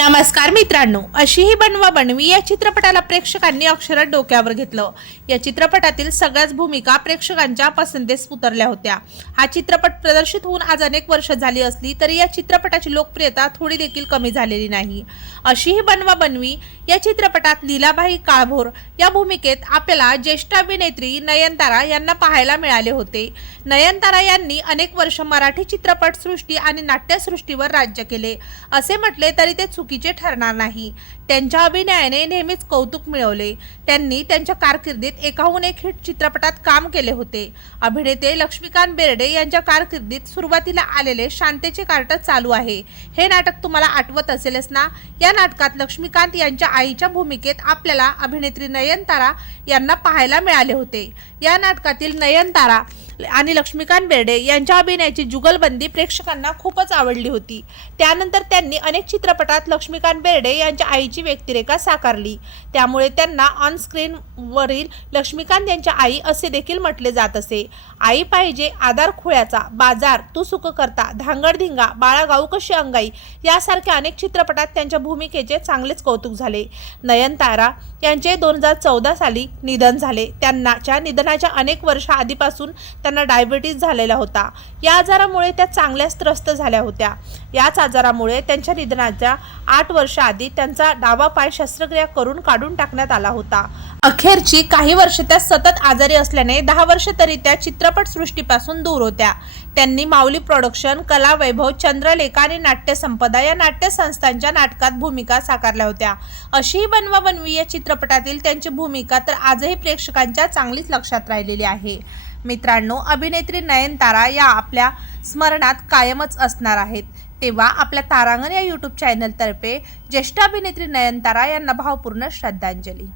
नमस्कार मित्रांनो अशी ही बनवा बनवी या चित्रपटाला प्रेक्षकांनी अक्षरात डोक्यावर घेतलं. या चित्रपटातील सगळ्याच भूमिका प्रेक्षकांच्या पसंतीस उतरल्या होत्या. हा चित्रपट प्रदर्शित होऊन आज अनेक वर्ष झाली असली तरी या चित्रपटाची लोकप्रियता थोडी देखील कमी झालेली नाही. अशी ही बनवा बनवी या चित्रपटात लीलाबाई काळभोर या भूमिकेत आपल्याला ज्येष्ठ अभिनेत्री नयनतारा यांना पाहायला मिळाले होते. नयनतारा यांनी अनेक वर्ष मराठी चित्रपटसृष्टी आणि नाट्यसृष्टीवर राज्य केले. असे म्हटले तरी ते चुक चुकीचे ठरणार नाही. त्यांच्या अभिनयाने नेहमीच कौतुक मिळवले. त्यांनी त्यांच्या कारकिर्दीत एकाहून एक हिट चित्रपटात काम केले होते. अभिनेते लक्ष्मीकांत बेर्डे यांच्या कारकिर्दीत सुरुवातीला आलेले शांतेचे कार्ट चालू आहे. हे नाटक तुम्हाला आठवत असेलच ना? या नाटकात लक्ष्मीकांत यांच्या आईच्या भूमिकेत आपल्याला अभिनेत्री नयनतारा यांना पाहायला मिळाले होते. या नाटकातील नयनतारा आणि लक्ष्मीकांत बेर्डे यांच्या अभिनयाची जुगलबंदी प्रेक्षकांना खूपच आवडली होती. त्यानंतर त्यांनी अनेक चित्रपटात लक्ष्मीकांत बेर्डे यांच्या आईची व्यक्तिरेखा साकारली. त्यामुळे त्यांना ऑनस्क्रीनवरील लक्ष्मीकांत यांच्या आई असे देखील म्हटले जात असे. आई पाहिजे आधार खुळ्याचा बाजार तू सुख करता धांगडधिंगा बाळागाऊ कशी अंगाई यासारख्या अनेक चित्रपटात त्यांच्या भूमिकेचे चांगलेच कौतुक झाले. नयनतारा यांचे दोन हजार चौदा साली निधन झाले. त्यांनाच्या निधनाच्या अनेक वर्षा आधीपासून त्यांना डायबिटीज झालेला होता. या आजारामुळे त्या चांगल्याच त्रस्त झाल्या होत्या. याच आजारामुळे त्यांच्या निधनाच्या आठ वर्ष आधी त्यांचा डावा पाय शस्त्रक्रिया करून काढून टाकण्यात आला होता. अखेरची काही वर्ष त्या सतत आजारी असल्याने दहा वर्ष तरी त्या चित्रपटसृष्टीपासून दूर होत्या. त्यांनी माऊली प्रोडक्शन कला वैभव चंद्रलेखा आणि नाट्यसंपदा या नाट्यसंस्थांच्या नाटकात भूमिका साकारल्या होत्या. अशीही बनवा बनवी या चित्रपटातील त्यांची भूमिका तर आजही प्रेक्षकांच्या चांगलीच लक्षात राहिलेली आहे. मित्रांनो अभिनेत्री नयनतारा या आपल्या स्मरणात कायमच असणार आहेत. तेव्हा आपल्या तारांगण या यूट्यूब चॅनलतर्फे ज्येष्ठ अभिनेत्री नयनतारा यांना भावपूर्ण श्रद्धांजली.